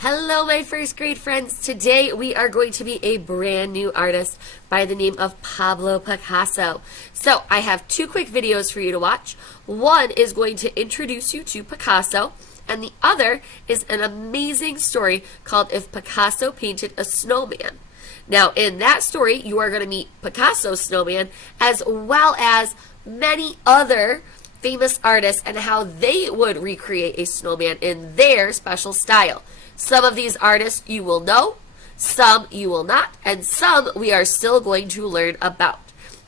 Hello, my first grade friends. Today we are going to meet a brand new artist by the name of Pablo Picasso. So I have two quick videos for you to watch. One is going to introduce you to Picasso, and the other is an amazing story called If Picasso Painted a Snowman. Now, in that story, you are going to meet Picasso's snowman as well as many other famous artists and how they would recreate a snowman in their special style. Some of these artists you will know, some you will not, and some we are still going to learn about.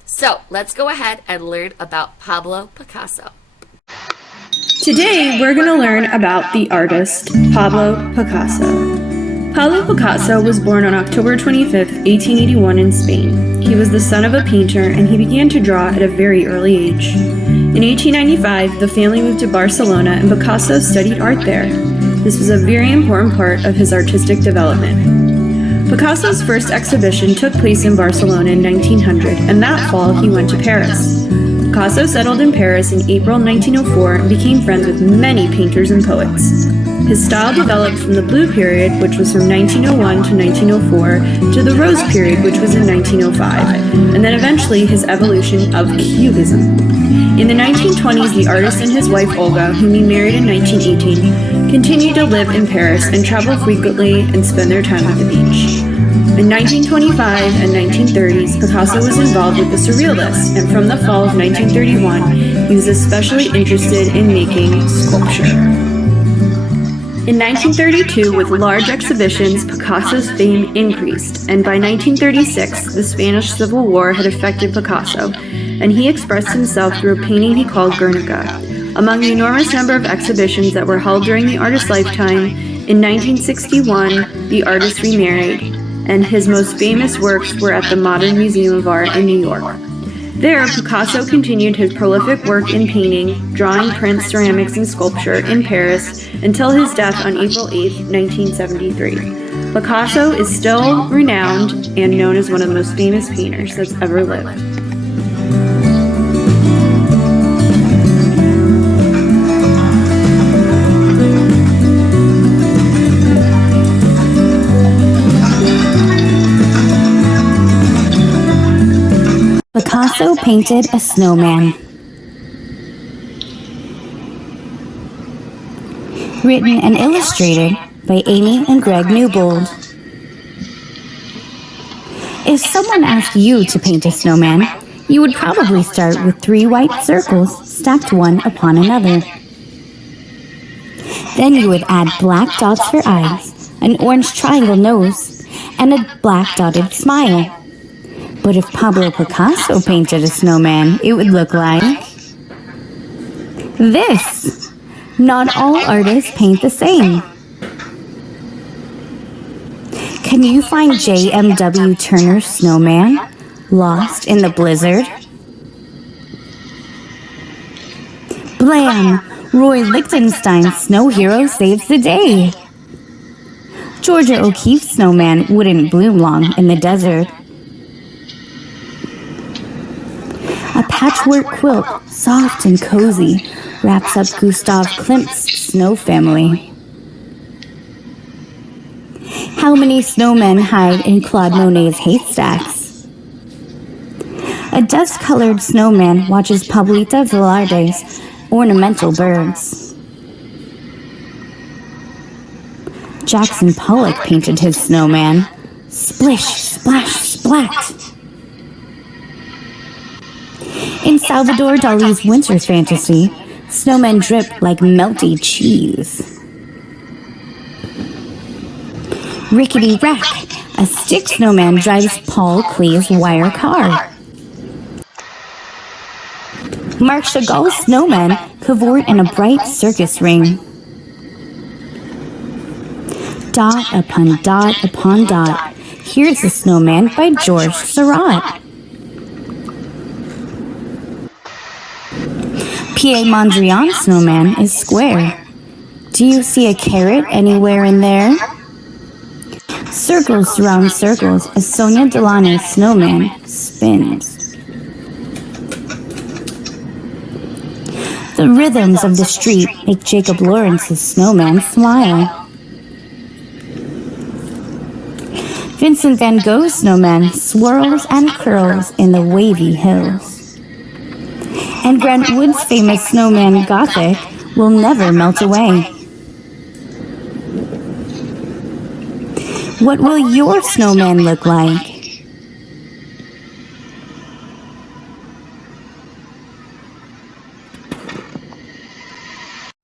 So let's go ahead and learn about Pablo Picasso. Today we're going to learn about the artist Pablo Picasso. Pablo Picasso was born on October 25, 1881 in Spain. He was the son of a painter and he began to draw at a very early age. In 1895, the family moved to Barcelona and Picasso studied art there. This was a very important part of his artistic development. Picasso's first exhibition took place in Barcelona in 1900, and that fall he went to Paris. Picasso settled in Paris in April 1904 and became friends with many painters and poets. His style developed from the Blue period, which was from 1901 to 1904, to the Rose period, which was in 1905, and then eventually his evolution of Cubism. In the 1920s, the artist and his wife Olga, whom he married in 1918, continued to live in Paris and travel frequently and spend their time at the beach. In 1925 and 1930s, Picasso was involved with the Surrealists, and from the fall of 1931, he was especially interested in making sculpture. In 1932, with large exhibitions, Picasso's fame increased, and by 1936, the Spanish Civil War had affected Picasso, and he expressed himself through a painting he called Guernica. Among the enormous number of exhibitions that were held during the artist's lifetime, in 1961, the artist remarried, and his most famous works were at the Modern Museum of Art in New York. There, Picasso continued his prolific work in painting, drawing, prints, ceramics, and sculpture in Paris until his death on April 8, 1973. Picasso is still renowned and known as one of the most famous painters that's ever lived. Picasso painted a snowman. Written and illustrated by Amy and Greg Newbold. If someone asked you to paint a snowman, you would probably start with 3 white circles stacked one upon another. Then you would add black dots for eyes, an orange triangle nose, and a black dotted smile. But if Pablo Picasso painted a snowman, it would look like this. Not all artists paint the same. Can you find J.M.W. Turner's snowman lost in the blizzard? Blam! Roy Lichtenstein's snow hero saves the day. Georgia O'Keeffe's snowman wouldn't bloom long in the desert. A patchwork quilt, soft and cozy, wraps up Gustav Klimt's snow family. How many snowmen hide in Claude Monet's haystacks? A dust-colored snowman watches Pablita Velarde's ornamental birds. Jackson Pollock painted his snowman. Splish, splash, splat. In Salvador Dali's winter fantasy, snowmen drip like melty cheese. Rickety Rack, a stick snowman drives Paul Klee's wire car. Marc Chagall's snowmen cavort in a bright circus ring. Dot upon dot upon dot, here's a snowman by George Seurat. Pierre Mondrian's snowman is square. Do you see a carrot anywhere in there? Circles surround circles as Sonia Delaney's snowman spins. The rhythms of the street make Jacob Lawrence's snowman smile. Vincent van Gogh's snowman swirls and curls in the wavy hills. And Grant Wood's famous snowman Gothic will never melt away. What will your snowman look like?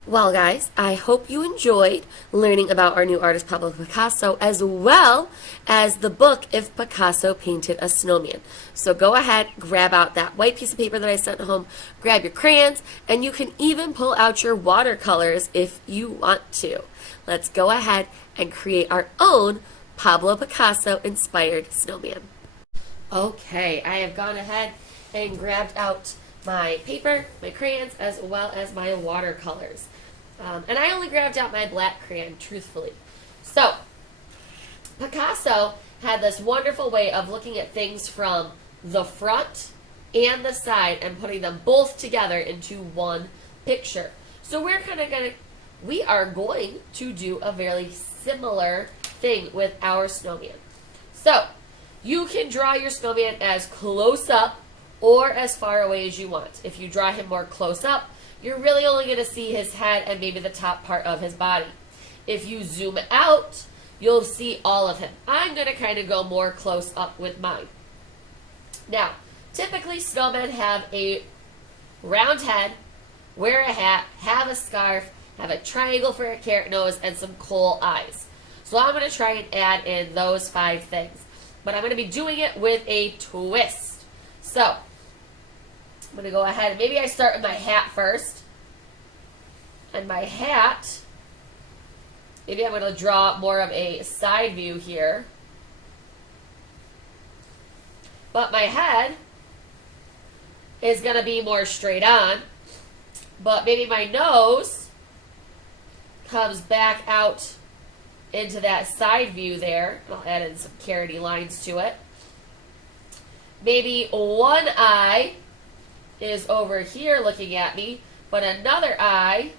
Well, guys, I hope you enjoyed learning about our new artist Pablo Picasso, as well as the book If Picasso Painted a Snowman. So go ahead, grab out that white piece of paper that I sent home, grab your crayons, and you can even pull out your watercolors if you want to. Let's go ahead and create our own Pablo Picasso inspired snowman. Okay, I have gone ahead and grabbed out my paper, my crayons, as well as my watercolors. And I only grabbed out my black crayon, truthfully. So, Picasso had this wonderful way of looking at things from the front and the side and putting them both together into one picture. So we are going to do a very similar thing with our snowman. So, you can draw your snowman as close up or as far away as you want. If you draw him more close up, you're really only going to see his head and maybe the top part of his body. If you zoom out, you'll see all of him. I'm going to kind of go more close up with mine. Now, typically snowmen have a round head, wear a hat, have a scarf, have a triangle for a carrot nose, and some coal eyes. So I'm going to try and add in those 5 things. But I'm going to be doing it with a twist. So, I'm going to go ahead and maybe I start with my hat first. And my hat, maybe I'm going to draw more of a side view here. But my head is going to be more straight on. But maybe my nose comes back out into that side view there. I'll add in some carroty lines to it. Maybe one eye is over here looking at me, but another eye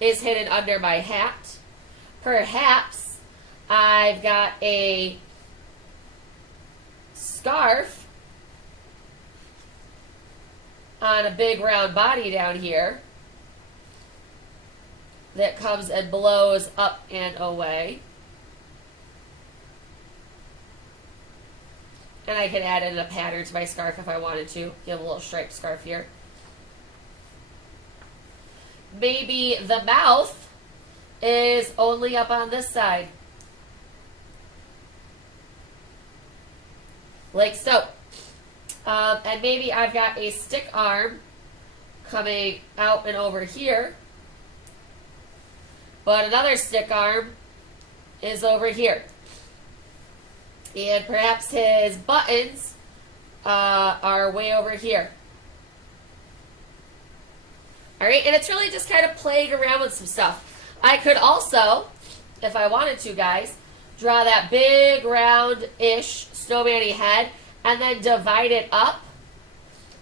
is hidden under my hat. Perhaps I've got a scarf on a big round body down here that comes and blows up and away. And I can add in a pattern to my scarf if I wanted to. Give a little striped scarf here. Maybe the mouth is only up on this side. Like so. And maybe I've got a stick arm coming out and over here. But another stick arm is over here. And perhaps his buttons are way over here. Alright, and it's really just kind of playing around with some stuff. I could also, if I wanted to, guys, draw that big round-ish snowman-y head and then divide it up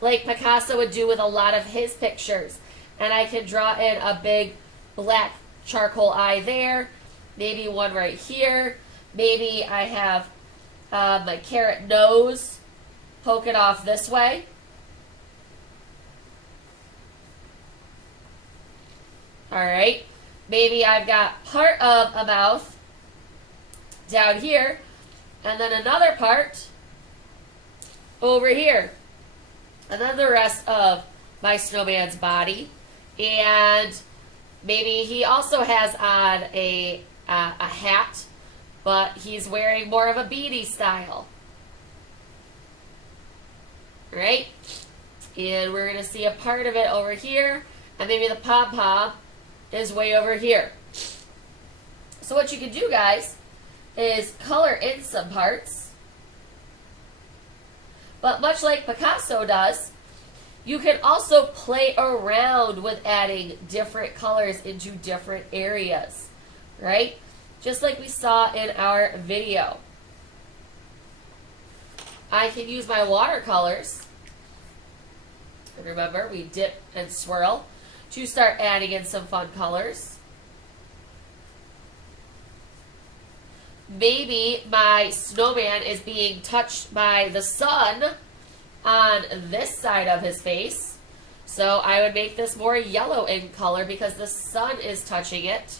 like Picasso would do with a lot of his pictures. And I can draw in a big black charcoal eye there, maybe one right here. Maybe I have my carrot nose poking off this way. Alright, maybe I've got part of a mouth down here, and then another part over here. And then the rest of my snowman's body. And maybe he also has on a hat, but he's wearing more of a beanie style. Right? And we're going to see a part of it over here, and maybe the pom-pom is way over here. So what you can do, guys, is color in some parts. But much like Picasso does, you can also play around with adding different colors into different areas, right? Just like we saw in our video. I can use my watercolors. And remember, we dip and swirl to start adding in some fun colors. maybe my snowman is being touched by the sun on this side of his face. So I would make this more yellow in color because the sun is touching it.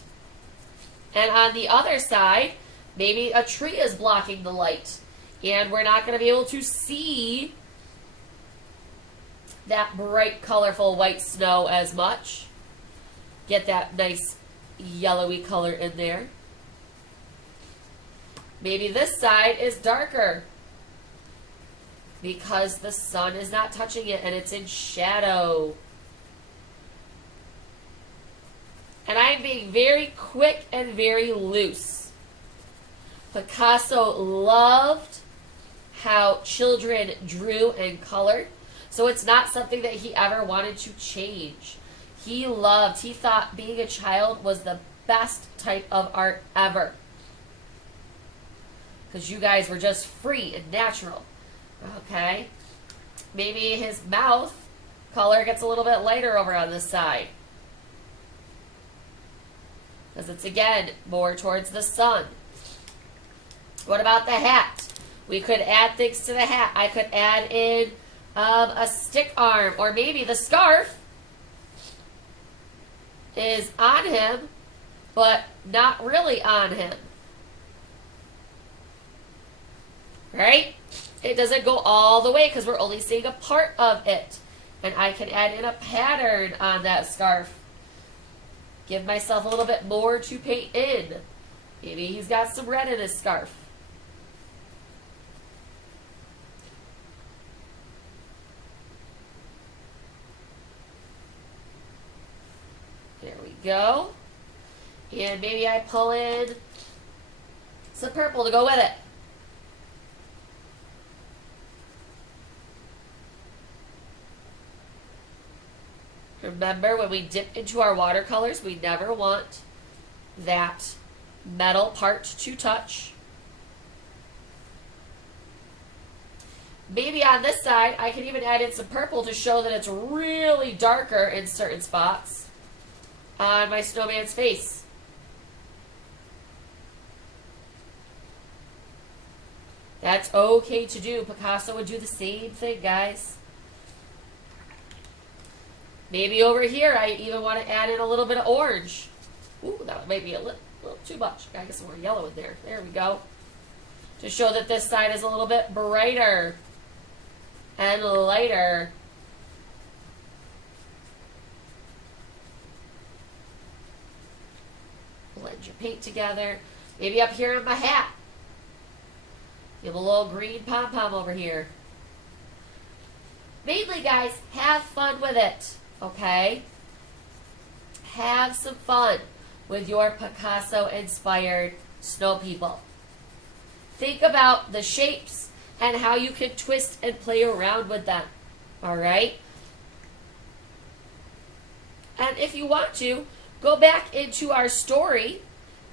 And on the other side, maybe a tree is blocking the light. And we're not going to be able to see that bright, colorful white snow as much. Get that nice yellowy color in there. Maybe this side is darker because the sun is not touching it and it's in shadow. And I'm being very quick and very loose. Picasso loved how children drew and colored, so it's not something that he ever wanted to change. He thought being a child was the best type of art ever. Because you guys were just free and natural. Okay? Maybe his mouth color gets a little bit lighter over on this side. Because it's, again, more towards the sun. What about the hat? We could add things to the hat. I could add in a stick arm, or maybe the scarf is on him, but not really on him. Right? It doesn't go all the way because we're only seeing a part of it. And I can add in a pattern on that scarf. Give myself a little bit more to paint in. Maybe he's got some red in his scarf. There we go. And maybe I pull in some purple to go with it. Remember, when we dip into our watercolors, we never want that metal part to touch. Maybe on this side, I can even add in some purple to show that it's really darker in certain spots on my snowman's face. That's okay to do. Picasso would do the same thing, guys. Maybe over here, I even want to add in a little bit of orange. Ooh, that might be a little too much. Gotta get some more yellow in there. There we go. To show that this side is a little bit brighter and lighter. Blend your paint together. Maybe up here in my hat. Give a little green pom-pom over here. Mainly, guys, have fun with it. Okay? Have some fun with your Picasso-inspired snow people. Think about the shapes and how you can twist and play around with them. Alright? And if you want to, go back into our story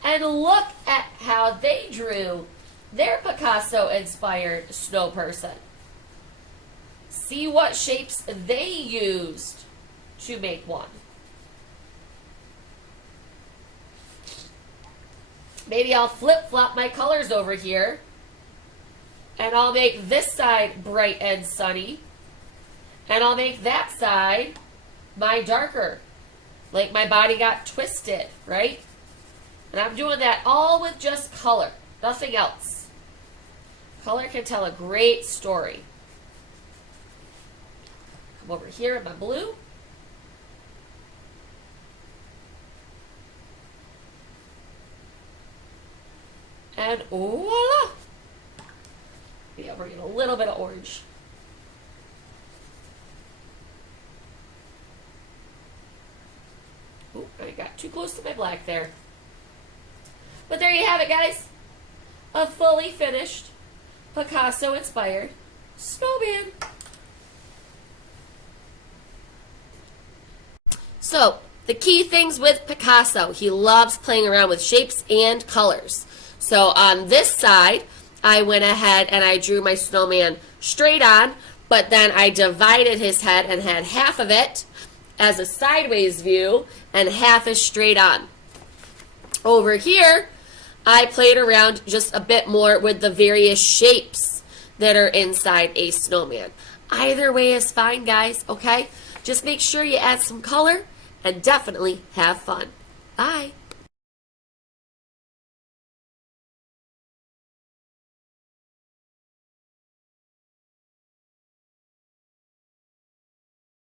and look at how they drew their Picasso-inspired snow person. See what shapes they used to make one. Maybe I'll flip-flop my colors over here, and I'll make this side bright and sunny, and I'll make that side my darker, like my body got twisted, right? And I'm doing that all with just color, nothing else. Color can tell a great story. Come over here in my blue. And voila! Yeah, we're getting a little bit of orange. Ooh, I got too close to my black there. But there you have it, guys. A fully finished Picasso-inspired snowman. So, the key things with Picasso, he loves playing around with shapes and colors. So on this side, I went ahead and I drew my snowman straight on, but then I divided his head and had half of it as a sideways view and half is straight on. Over here, I played around just a bit more with the various shapes that are inside a snowman. Either way is fine, guys, okay? Just make sure you add some color and definitely have fun. Bye.